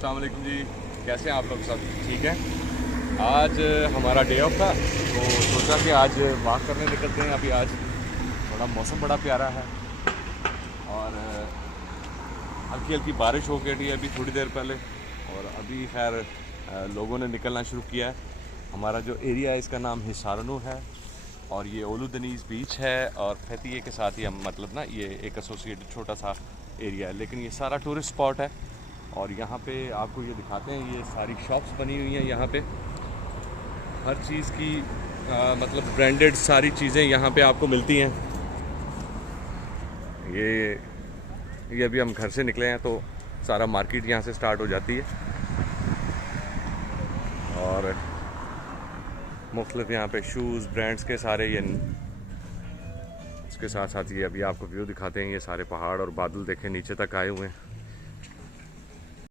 अस्सलाम वालेकुम जी, कैसे हैं आप लोग? सब ठीक है। आज हमारा डे ऑफ था तो सोचा कि आज वॉक करने निकलते हैं। अभी आज थोड़ा मौसम बड़ा प्यारा है और हल्की हल्की बारिश हो गई है अभी थोड़ी देर पहले। और अभी खैर लोगों ने निकलना शुरू किया है। हमारा जो एरिया है इसका नाम हिसारनू है और ये ओलू दनीज़ बीच है और फैतिये के साथ ही हम मतलब ना ये एक एसोसिएटेड छोटा सा एरिया है, लेकिन ये सारा टूरिस्ट स्पॉट है। और यहाँ पे आपको ये दिखाते हैं, ये सारी शॉप्स बनी हुई हैं यहाँ पे हर चीज़ की मतलब ब्रांडेड सारी चीज़ें यहाँ पे आपको मिलती हैं। ये अभी हम घर से निकले हैं तो सारा मार्केट यहाँ से स्टार्ट हो जाती है और मुख्तलिफ यहाँ पे शूज़ ब्रांड्स के सारे ये इसके साथ साथ ये अभी आपको व्यू दिखाते हैं। ये सारे पहाड़ और बादल देखें नीचे तक आए हुए हैं।